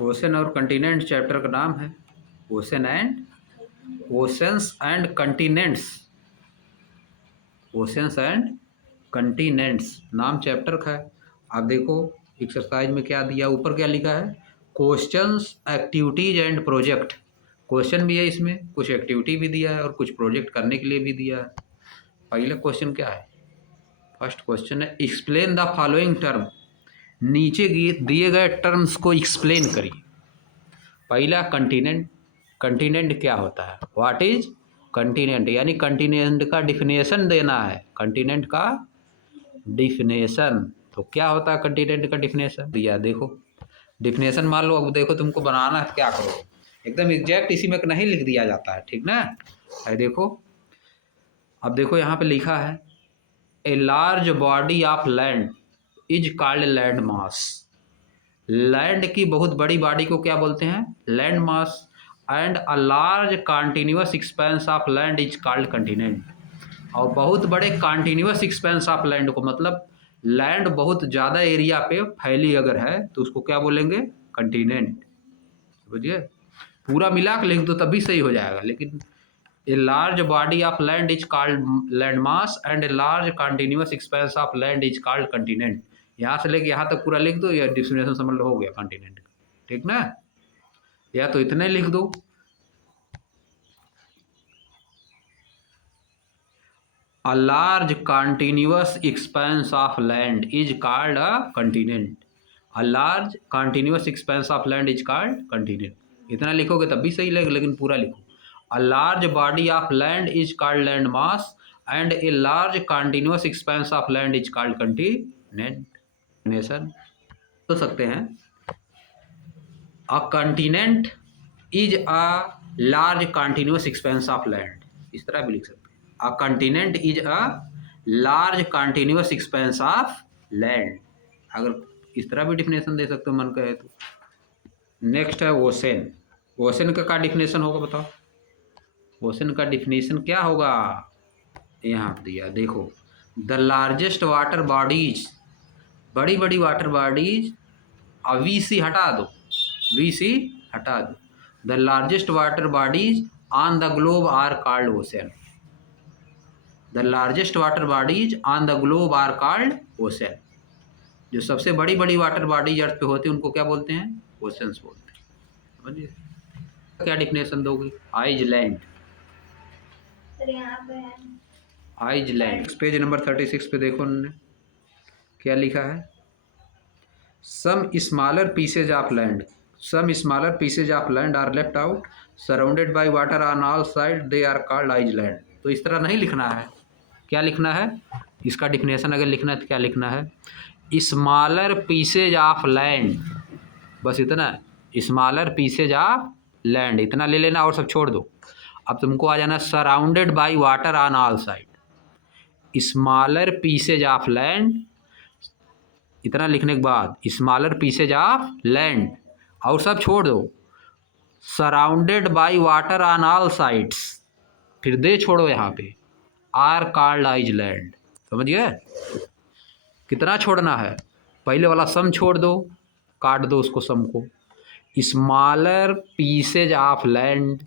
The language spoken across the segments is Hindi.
ओशन और कंटिनेंट चैप्टर का नाम है। Oceans and continents. Oceans and continents नाम चैप्टर का है। आप देखो एक्सरसाइज में क्या दिया, ऊपर क्या लिखा है, questions, activities and project. Question भी है इसमें, कुछ एक्टिविटी भी दिया है और कुछ प्रोजेक्ट करने के लिए भी दिया है। पहला क्वेश्चन क्या है, फर्स्ट क्वेश्चन है एक्सप्लेन द फॉलोइंग टर्म। नीचे दिए गए टर्म्स को एक्सप्लेन करिए। पहला कंटिनेंट। कंटिनेंट क्या होता है, व्हाट इज कंटिनेंट, यानी कंटिनेंट का डिफिनेशन देना है। कंटिनेंट का डिफिनेशन, तो क्या होता है कंटिनेंट का डिफिनेशन दिया, देखो डिफिनेशन मान लो। अब देखो तुमको बनाना है, क्या करो, एकदम एग्जैक्ट इसी में नहीं लिख दिया जाता है, ठीक ना। है देखो, अब देखो यहाँ पे लिखा है a large body of land is called land mass. Land की बहुत बड़ी बॉडी को क्या बोलते हैं, land mass. And a large continuous expanse of land is called continent. और बहुत बड़े कॉन्टिन्यूअस एक्सपेंस ऑफ लैंड को, मतलब लैंड बहुत ज़्यादा एरिया पे फैली अगर है तो उसको क्या बोलेंगे, कंटिनेंट। समझिए, पूरा मिला के लिख दो तभी सही हो जाएगा, लेकिन a large body of land is called land mass and a large continuous expanse of land is called continent. यहाँ से लेके यहाँ तक पूरा लिख दो, या डिफिनेशन समझ लो, हो गया कंटिनेंट, ठीक ना। या तो इतने लिख दो, a large continuous expanse of land is called a continent. A large continuous expanse of land is called continent. इतना लिखोगे तब भी सही लगेगा, लेकिन पूरा लिखो। A large body of land is called land mass and a large continuous expanse of land is called continent. नेशन तो सकते हैं, a continent is a large continuous expanse of land, इस तरह भी लिख सकते हैं। A continent is a large continuous expanse of land, अगर इस तरह भी डिफिनेशन दे सकते हो मन कहे तो। नेक्स्ट है ओशन। ओशन का क्या डिफिनेशन होगा बताओ, ओशन का डिफिनेशन क्या होगा, यहाँ दिया देखो, द लार्जेस्ट वाटर बॉडीज, बड़ी बड़ी वाटर बॉडीज, वी सी हटा दो, वी सी हटा दो, the largest water bodies on the globe are called ocean. The largest water bodies on the globe are called ocean. जो सबसे बड़ी बड़ी वाटर बॉडीज अर्थ पे होती है उनको क्या बोलते हैं, ओशंस बोलते हैं। समझिए, क्या डिफिनेशन दोगे, आइसलैंड। आइसलैंड पेज नंबर 36 पे देखो उन्होंने क्या लिखा है, some smaller pieces of land, some smaller pieces of land are left out surrounded by water on all side, they are called island. तो इस तरह नहीं लिखना है, क्या लिखना है, इसका डिफिनेशन अगर लिखना है तो क्या लिखना है, स्मॉलर पीसेज ऑफ लैंड, बस इतना, स्मॉलर पीसेज ऑफ लैंड इतना ले लेना और सब छोड़ दो। अब तुमको आ जाना surrounded by water on all side, smaller pieces of land, इतना लिखने के बाद स्मॉलर पीसेज ऑफ लैंड और सब छोड़ दो, surrounded by water on all sides, फिर दे छोड़ो यहाँ पे, आर कॉल्ड आइसलैंड। समझ गए, कितना छोड़ना है, पहले वाला सम छोड़ दो, काट दो उसको सम को, smaller pieces of land,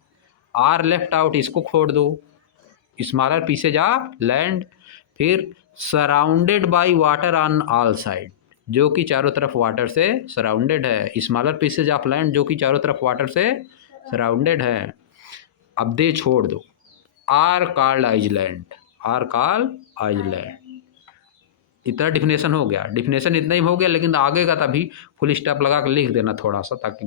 are left out इसको छोड़ दो, स्मॉलर पीसेज ऑफ लैंड, फिर surrounded by water on all side, जो कि चारों तरफ वाटर से सराउंडेड है, स्मॉलर पीसेज ऑफ लैंड जो कि चारों तरफ वाटर से सराउंडेड है। अब दे छोड़ दो, are called island, are called island. इतना डिफिनेशन हो गया, डिफिनेशन इतना ही हो गया, लेकिन आगे का तभी फुल स्टॉप लगा कर लिख देना थोड़ा सा, ताकि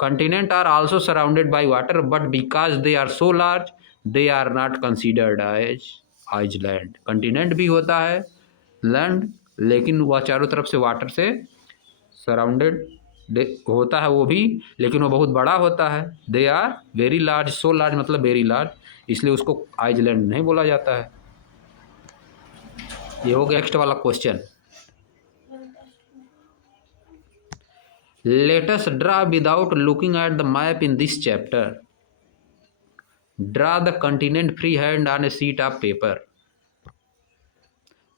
continent are also surrounded by water but because they are so large they are not considered as island. Continent भी होता है लैंड, लेकिन वह चारों तरफ से वाटर से सराउंडेड होता है वो भी, लेकिन वो बहुत बड़ा होता है, they are very large, so large मतलब वेरी लार्ज, इसलिए उसको आइसलैंड नहीं बोला जाता है। ये हो गया। नेक्स्ट वाला question, let us draw without looking at the map in this chapter, draw the continent free hand on A sheet of paper.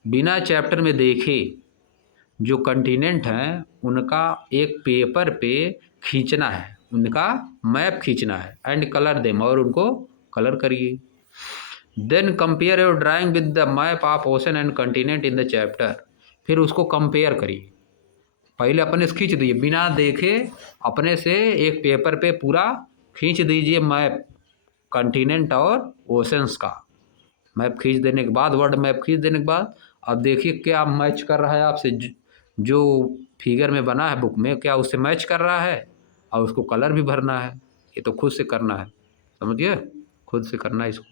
बिना चैप्टर में देखे जो कंटिनेंट हैं उनका एक पेपर पे खींचना है, उनका मैप खींचना है। एंड कलर देम, और उनको कलर करिए। Then compare your drawing with the map of ocean and continent in the chapter. फिर उसको कंपेयर करिए। पहले अपने से खींच दीजिए, बिना देखे अपने से एक पेपर पे पूरा खींच दीजिए मैप कंटिनेंट और ओशंस का। मैप खींच देने के बाद, वर्ल्ड मैप खींच देने के बाद, अब देखिए क्या मैच कर रहा है आपसे, जो फिगर में बना है बुक में, क्या उससे मैच कर रहा है, और उसको कलर भी भरना है। ये तो खुद से करना है, समझिए, खुद से करना है इसको।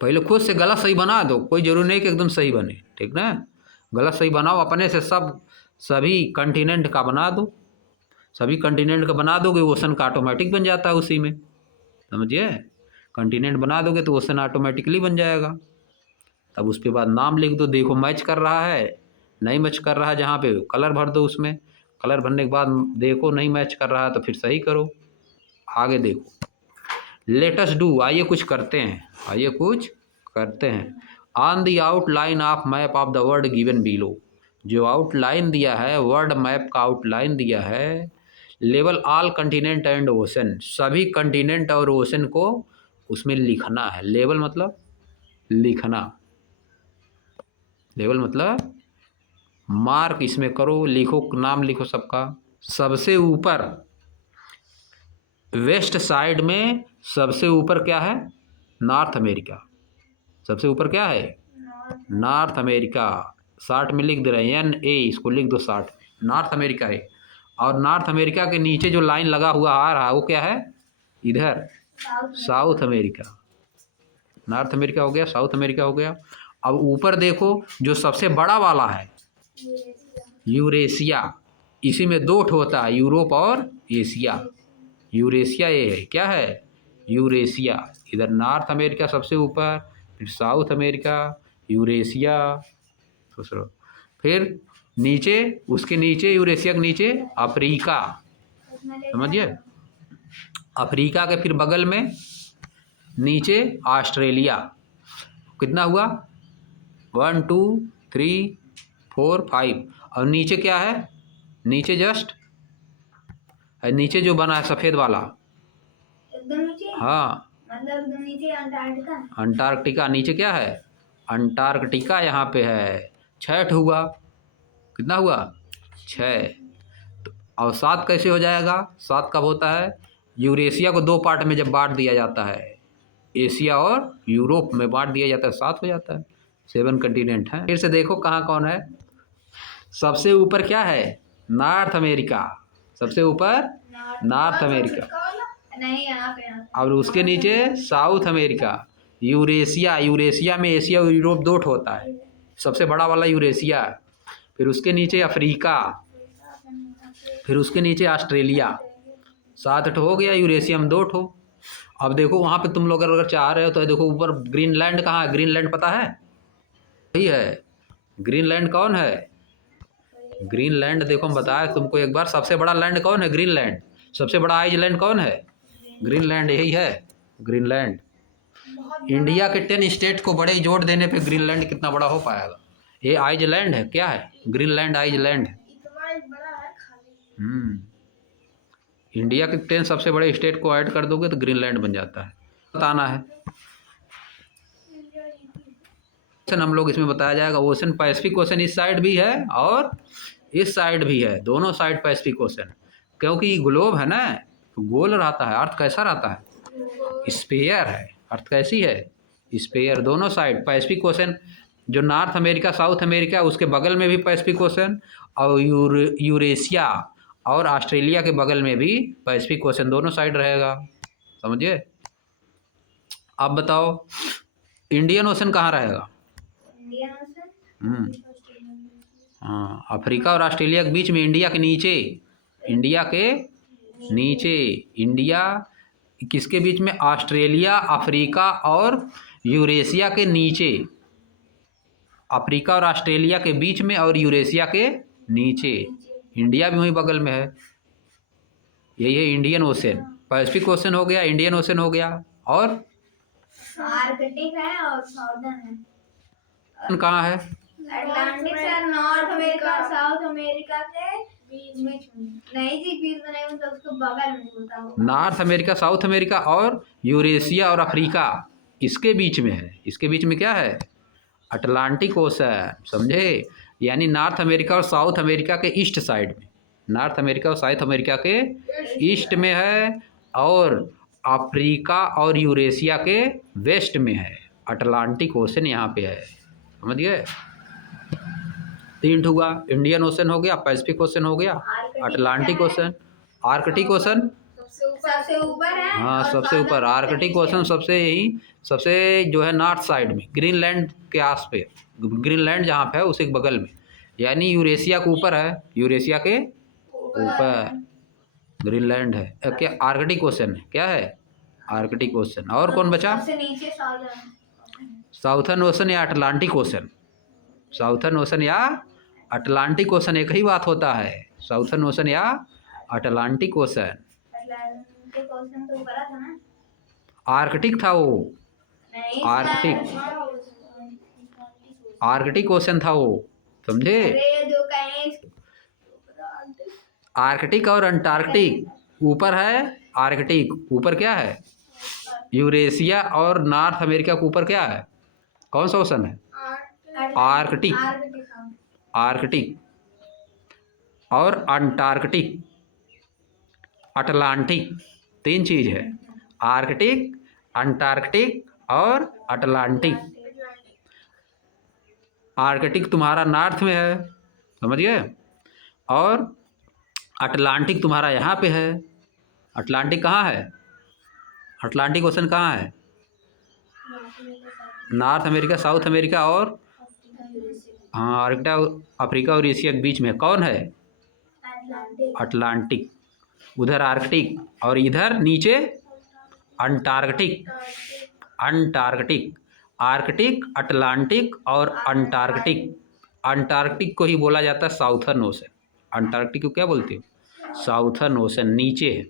पहले खुद से गलत सही बना दो, कोई जरूरी नहीं कि एकदम सही बने, ठीक ना। गलत सही बनाओ, अपने से सभी कंटिनेंट का बना दो। सभी कंटिनेंट का बना दोगे, ओशन का ऑटोमेटिक बन जाता है उसी में, समझिए। कंटिनेंट बना दोगे तो ओशन ऑटोमेटिकली बन जाएगा। तब उसके बाद नाम लिख दो, देखो मैच कर रहा है, नहीं मैच कर रहा है, जहाँ पे कलर भर दो उसमें। कलर भरने के बाद देखो नहीं मैच कर रहा है तो फिर सही करो, आगे देखो। लेट अस डू, आइए कुछ करते हैं, आइए कुछ करते हैं। On the outline of map of the word given below, जो आउटलाइन दिया है, वर्ड मैप का आउटलाइन दिया है। Level all continent and ocean, सभी कंटिनेंट और ओशन को उसमें लिखना है। लेवल मतलब लिखना, लेवल मतलब मार्क इसमें करो, लिखो, नाम लिखो सबका। सबसे ऊपर वेस्ट साइड में सबसे ऊपर क्या है, नॉर्थ अमेरिका। सबसे ऊपर क्या है, नॉर्थ अमेरिका। शार्ट में लिख दे रहे हैं NA, इसको लिख दो शार्ट में, नॉर्थ अमेरिका है। और नॉर्थ अमेरिका के नीचे जो लाइन लगा हुआ आ रहा है वो क्या है, इधर साउथ अमेरिका। नॉर्थ अमेरिका हो गया, साउथ अमेरिका हो गया। अब ऊपर देखो जो सबसे बड़ा वाला है, यूरेशिया। इसी में दो ठो होता है, यूरोप और एशिया। यूरेशिया ये है, क्या है, यूरेशिया। इधर नॉर्थ अमेरिका सबसे ऊपर, फिर साउथ अमेरिका, यूरेशिया, फिर नीचे, उसके नीचे, यूरेशिया के नीचे अफ्रीका, समझिए। अफ्रीका के फिर बगल में नीचे ऑस्ट्रेलिया। कितना हुआ, 1 2 3 4 5। और नीचे क्या है, नीचे जस्ट नीचे जो बना है सफ़ेद वाला, एकदम नीचे, हाँ मतलब एकदम नीचे अंटार्कटिका। अंटार्कटिका नीचे क्या है, अंटार्कटिका यहाँ पे है। 6 हुआ, कितना हुआ, 6। तो और 7 कैसे हो जाएगा, 7 कब होता है, यूरेशिया को 2 पार्ट में जब बांट दिया जाता है, एशिया और यूरोप में बांट दिया जाता है, 7 हो जाता है। 7 कंटिनेंट है। फिर से देखो कहाँ कौन है, सबसे ऊपर क्या है, नॉर्थ अमेरिका। सबसे ऊपर नॉर्थ अमेरिका, और उसके नीचे साउथ अमेरिका। यूरेशिया, यूरेशिया में एशिया और यूरोप 2 होता है, सबसे बड़ा वाला यूरेशिया। फिर उसके नीचे अफ्रीका, फिर उसके नीचे ऑस्ट्रेलिया। 7 हो गया, यूरेशिया में 2। अब देखो वहाँ पे तुम लोग अगर चाह रहे हो तो देखो ऊपर ग्रीनलैंड कहाँ है, ग्रीनलैंड पता है, वही है। ग्रीनलैंड कौन है, ग्रीनलैंड देखो हम बताया तुमको एक बार, सबसे बड़ा लैंड कौन है, ग्रीनलैंड। सबसे बड़ा आइलैंड कौन है, ग्रीनलैंड, यही है ग्रीनलैंड। इंडिया के 10 स्टेट को बड़े जोड़ देने पे ग्रीनलैंड कितना बड़ा हो पाएगा। ये आइलैंड है, क्या है, ग्रीनलैंड आइलैंड है। इंडिया के 10 सबसे बड़े स्टेट को ऐड कर दोगे तो ग्रीनलैंड बन जाता है। बताना है हम लोग इसमें बताया जाएगा। ओशन पैसिफिक ओशन इस साइड भी है और इस साइड भी है, दोनों साइड पैसिफिक ओशन। क्योंकि ग्लोब है ना, गोल रहता है। अर्थ कैसा रहता है, स्फीयर है। अर्थ कैसी है, स्फीयर। दोनों साइड पैसिफिक ओशन, जो नॉर्थ अमेरिका साउथ अमेरिका उसके बगल में भी पैसिफिक ओशन, और यूरेशिया और ऑस्ट्रेलिया के बगल में भी पैसिफिक ओशन, दोनों साइड रहेगा, समझिए। आप बताओ इंडियन ओशन कहाँ रहेगा, हाँ, अफ्रीका और ऑस्ट्रेलिया के बीच में, इंडिया के नीचे, इंडिया के नीचे, इंडिया किसके बीच में, ऑस्ट्रेलिया, अफ्रीका और यूरेशिया के नीचे। अफ्रीका और ऑस्ट्रेलिया के बीच में और यूरेशिया के नीचे, इंडिया भी वहीं बगल में है। यही है इंडियन ओशन। पैसिफिक ओशन हो गया, इंडियन ओशन हो गया, और आर्कटिक है और साउदर्न है। कहाँ है, Atlantic sir, north America south America के नहीं जी, बीच में नहीं, मतलब उसको बगल में होता होगा। नॉर्थ अमेरिका, साउथ अमेरिका और यूरेशिया और अफ्रीका इसके बीच में है। इसके बीच में क्या है? अटलांटिक ओशन, समझे? यानी नॉर्थ अमेरिका और साउथ अमेरिका के ईस्ट साइड में, नॉर्थ अमेरिका और साउथ अमेरिका के ईस्ट में है, और अफ्रीका और यूरेशिया के वेस्ट में है। अटलांटिक ओशन यहाँ पे है, समझ गए? तीन हुआ, इंडियन ओशन हो गया, पैसिफिक ओशन हो गया, अटलांटिक ओशन, आर्कटिक ओशन सबसे ऊपर है। हाँ और सबसे ऊपर। बादल आर्कटिक ओशन सबसे यही सबसे जो है नॉर्थ साइड में, ग्रीनलैंड के आस पे, ग्रीनलैंड जहाँ पे है उसी के बगल में, यानी यूरेशिया के ऊपर है, यूरेशिया के ऊपर ग्रीनलैंड है। क्या आर्कटिक ओशन है? क्या है? Arctic ocean. और कौन बचा? सबसे नीचे साउथर्न ओशन या अटलांटिक ओशन? साउथर्न ओशन या अटलांटिक ओशन एक ही बात होता है, साउथर्न ओशन या अटलांटिक ओशन। तो बड़ा था ना। आर्कटिक था वो, नहीं, आर्कटिक, आर्कटिक ओशन था वो, समझे? अरे जो कहीं आर्कटिक और अंटार्कटिक ऊपर है, आर्कटिक ऊपर क्या है? यूरेशिया और नॉर्थ अमेरिका के ऊपर क्या है? कौन सा ओशन है? आर्कटिक, आर्कटिक और अंटार्कटिक, अटलांटिक, तीन चीज है, आर्कटिक, अंटार्कटिक और अटलांटिक। आर्कटिक तुम्हारा नॉर्थ में है, समझ गए? और अटलांटिक तुम्हारा यहाँ पे है। अटलांटिक कहाँ है? अटलांटिक ओशन कहाँ है? नॉर्थ अमेरिका, साउथ अमेरिका और हाँ आर्कटा, अफ्रीका और एशिया के बीच में कौन है? अटलांटिक। उधर आर्कटिक और इधर नीचे अंटार्कटिक, अंटार्कटिक, आर्कटिक, अटलांटिक और अंटार्कटिक। अंटार्कटिक को ही बोला जाता है साउथर्न ओशन। अंटार्कटिक को क्या बोलते हो? Southern ocean. नीचे है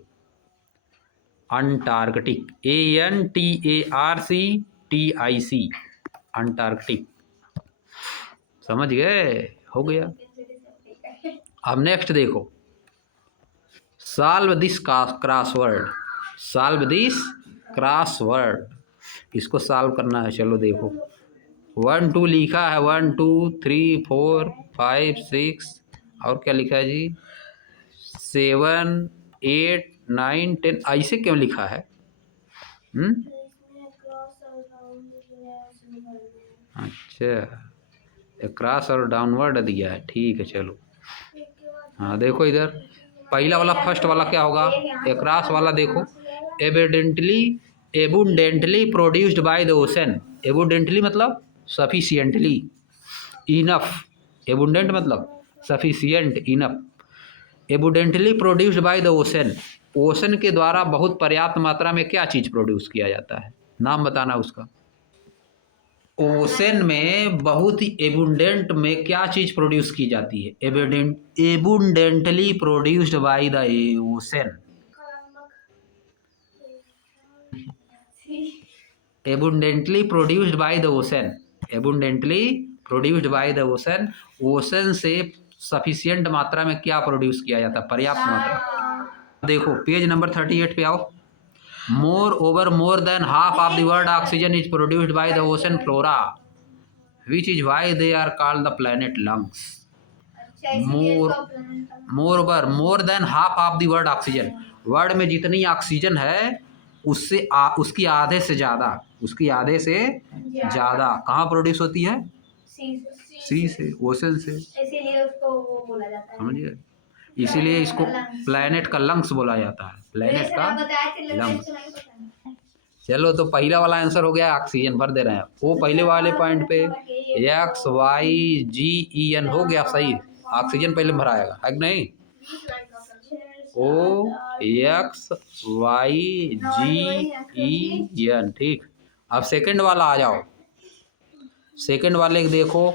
अंटार्कटिक, ANTARCTIC, अंटार्कटिक, समझ गए? हो गया। अब नेक्स्ट देखो, solve this crossword, solve this crossword, इसको सॉल्व करना है। चलो देखो, 1 2 लिखा है, 1 2 3 4 5 6 और क्या लिखा है जी? 7 8 9 10, ऐसे क्यों लिखा है? अच्छा, क्रॉस और डाउनवर्ड दिया है, ठीक है चलो। हाँ देखो इधर पहला वाला, फर्स्ट वाला क्या होगा? क्रॉस वाला देखो, evidently, abundantly produced by the ocean. Abundantly मतलब सफिशिएंटली, इनफ, एबुंडेंट मतलब sufficient, enough, abundantly produced by the ocean. Ocean के द्वारा बहुत पर्याप्त मात्रा में क्या चीज़ प्रोड्यूस किया जाता है? नाम बताना उसका। ओशन में बहुत ही एबुंडेंट में क्या चीज प्रोड्यूस की जाती है? Abundantly produced by the ocean, abundantly produced by the ocean, abundantly produced by the ocean. Ocean से सफिशियंट मात्रा में क्या प्रोड्यूस किया जाता है? पर्याप्त मात्रा। देखो पेज नंबर 38 पे आओ। More over, more than half of the world oxygen is produced by the ocean flora, which is why they are called the planet lungs. More over, more than half of the world oxygen, world में जितनी ऑक्सीजन है उससे उसकी आधे से ज़्यादा, उसकी आधे से ज़्यादा कहाँ प्रोड्यूस होती है? सी से, ओशन से, इसीलिए उसको वो बोला जाता है। समझिए, इसीलिए इसको प्लैनेट का लंग्स बोला जाता है, प्लैनेट का लंग्स। चलो तो पहला वाला आंसर हो गया, ऑक्सीजन भर दे रहे हैं। वो पहले वाले पॉइंट पे XYGEN हो गया सही, ऑक्सीजन पहले भराएगा है कि नहीं? OXYGEN, ठीक। अब सेकंड वाला आ जाओ, सेकंड वाले को देखो,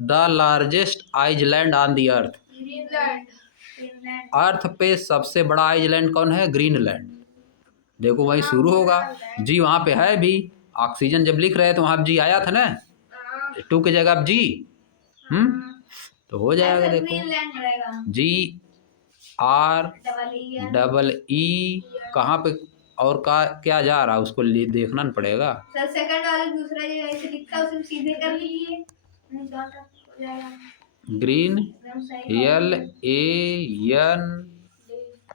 the largest island on the earth, earth पे सबसे बड़ा आइलैंड कौन है? ग्रीनलैंड। देखो वहीं शुरू होगा, जी वहाँ पे है भी, ऑक्सीजन जब लिख रहे हैं तो वहाँ जी आया था ना, 2 की जगह अब जी। तो हो जाएगा। देखो ग्रीनलैंड रहेगा। GREE कहाँ पे और का क्या जा रहा है उसको देखना न पड़ेगा। सर सेकंड वाले दूसरा जो ऐसे दिखता है उसे सीधे कर लीजिए, नहीं तो आता हो जाएगा ग्रीन एकदम सही।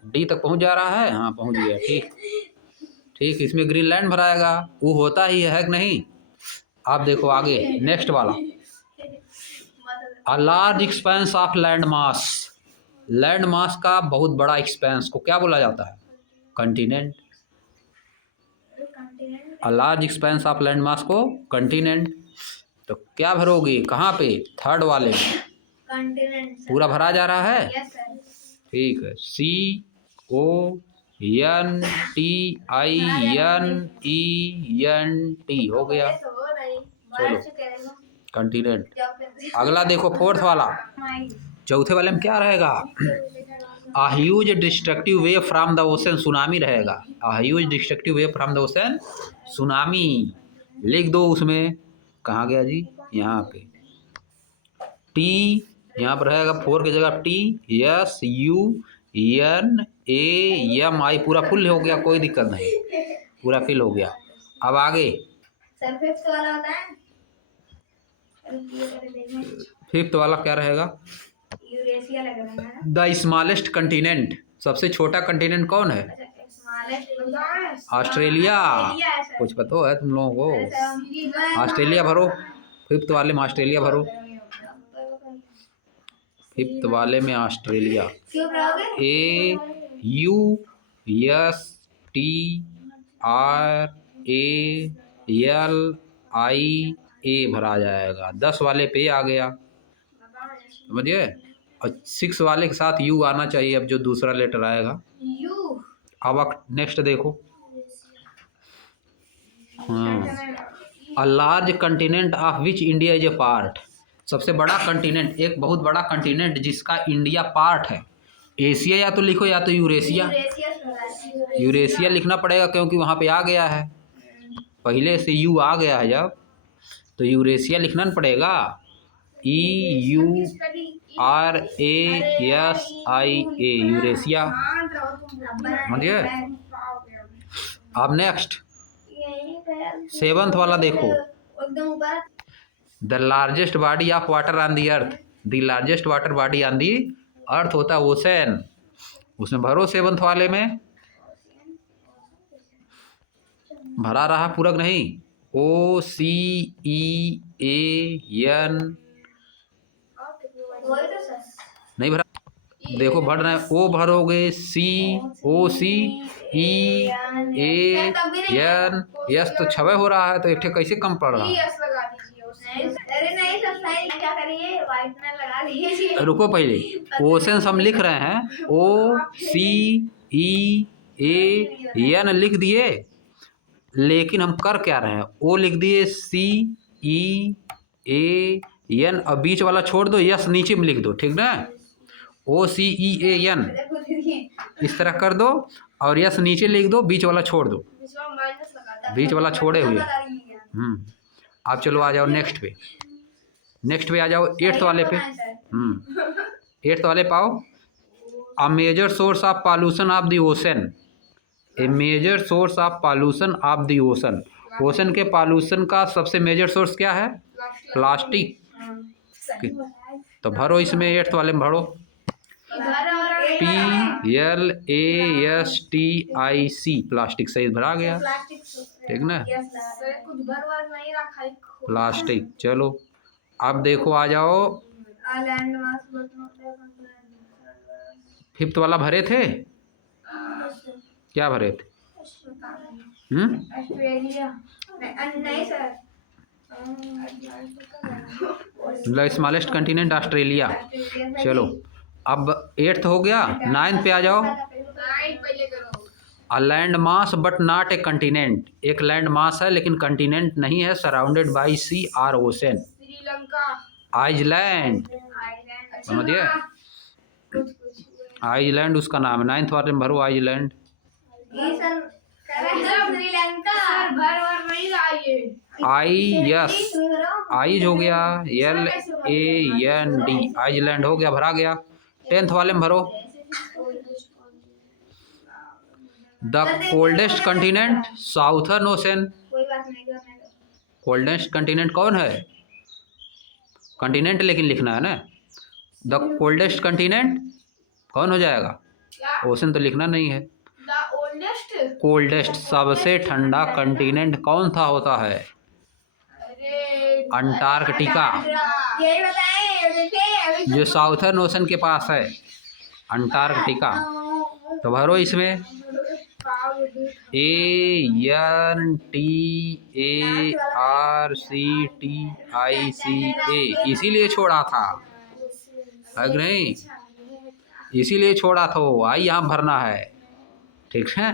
LAND तक पहुंच जा रहा है। हाँ पहुंच गया। ठीक ठीक, इसमें ग्रीनलैंड भराएगा, वो होता ही है कि नहीं। आप देखो आगे नेक्स्ट वाला, a large expense of land mass. Land mass का बहुत बड़ा एक्सपेंस को क्या बोला जाता है? Continent. A large expense of land mass को कंटिनेंट। तो क्या भरोगे कहाँ पे? थर्ड वाले में। कॉन्टिनेंट पूरा भरा जा रहा है। Yes sir. ठीक है, CONTINENT हो गया। चलो कंटिनेंट। अगला देखो फोर्थ वाला, चौथे वाले में क्या रहेगा? A huge destructive wave from the ocean, tsunami रहेगा। A huge destructive wave from the ocean, tsunami. लिख दो उसमें, कहाँ गया जी? यहाँ पे T, यहाँ पर रहेगा 4 की जगह TSUNAMI। पूरा फुल हो गया, कोई दिक्कत नहीं, पूरा फिल हो गया। अब आगे सर फिफ्थ वाला होता है, फिफ्थ वाला क्या रहेगा? यूरेशिया लग रहा है। द स्मॉलेस्ट कंटिनेंट, सबसे छोटा कंटिनेंट कौन है? ऑस्ट्रेलिया। कुछ पता है तुम लोगों को? ऑस्ट्रेलिया भरो, फिफ्थ वाले में ऑस्ट्रेलिया भरो। फिफ्थ वाले में ऑस्ट्रेलिया, AUSTRALIA भरा जाएगा। 10 वाले पे आ गया, समझिए। और 6 वाले के साथ U आना चाहिए, अब जो दूसरा लेटर आएगा। अब नेक्स्ट देखो, a large continent of which India is a part. सबसे बड़ा कंटिनेंट, एक बहुत बड़ा कंटिनेंट जिसका इंडिया पार्ट है। एशिया या तो लिखो या तो यूरेशिया। यूरेशिया लिखना पड़ेगा क्योंकि वहाँ पे आ गया है, पहले से यू आ गया है जब, तो यूरेशिया लिखना न पड़ेगा। EURASIA, यूरेशिया, समझिए। अब नेक्स्ट सेवंथ वाला देखो, the largest body of water on the earth. The largest water body on the earth होता है ओशन। उसमें भरो सेवंथ वाले में, भरा रहा पूरक नहीं। OCEAN नहीं भरा, देखो भर रहे हैं। ओ भरोगे COCEAN, यस तो 6 हो रहा है, तो एक कैसे कम पड़ रहा है? रुको पहले, ओशन हम लिख रहे हैं, OCEAN लिख दिए, लेकिन हम कर क्या रहे हैं? ओ लिख दिए CEAN, अब बीच वाला छोड़ दो, यस नीचे में लिख दो, ठीक ना? OCEAN इस तरह कर दो, और यस नीचे लिख दो, बीच वाला छोड़ दो, बीच वाला छोड़े हुए। अब चलो आ जाओ नेक्स्ट पे, नेक्स्ट पे आ जाओ, 8th वाले पे। 8th वाले पाओ, a major source of pollution of the ocean. A major source of pollution of the ocean. Ocean के पॉल्यूशन का सबसे मेजर सोर्स क्या है? प्लास्टिक। तो भरो इसमें 8th वाले में भरो, PLASTIC, प्लास्टिक। सही भरा गया, ठीक ना? प्लास्टिक। चलो अब देखो आ जाओ, 5th वाला भरे थे, क्या भरे थे? Smallest continent Australia. चलो अब 8th हो गया, 9th पे आ जाओ, a land mass but not a continent. एक लैंड मास है लेकिन कंटिनेंट नहीं है, surrounded by sea or ocean. Island, समझिए, आइसलैंड उसका नाम है। 9th वाले में भरो आइसलैंड। श्रीलंका। भर भर नहीं लाइए। आई यस आइज हो गया, LAND आइसलैंड हो गया, भरा गया। 10th वाले में भरो। The coldest continent southern ocean. कोई बात नहीं करने दो। कोल्डेस्ट कंटिनेंट कौन है? कंटिनेंट लेकिन लिखना है ना। द कोल्डेस्ट कंटिनेंट कौन हो जाएगा? क्या? ओशन तो लिखना नहीं है। The oldest. कोल्डेस्ट सबसे ठंडा कंटिनेंट कौन था होता है? अरे अंटार्कटिका, यही बताएं देखिए जो साउथर्न ओशन के पास है, अंटार्कटिका। तो भरो इसमें ANTARCTICA, इसीलिए छोड़ा था है कि नहीं? इसीलिए छोड़ा था वो। आई यहाँ भरना है, ठीक है।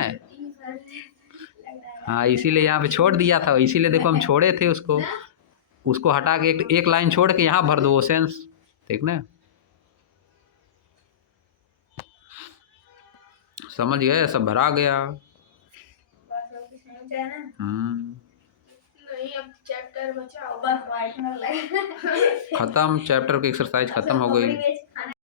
हाँ इसीलिए यहाँ पे छोड़ दिया था, इसीलिए देखो हम छोड़े थे उसको। उसको हटा के एक लाइन छोड़ के यहाँ भर दो ओशंस, ठीक ना। समझ गए? सब भरा गया। नहीं, अब चैप्टर बचा। बस वाइटनर लगे। खत्म, चैप्टर की एक्सरसाइज खत्म हो गई।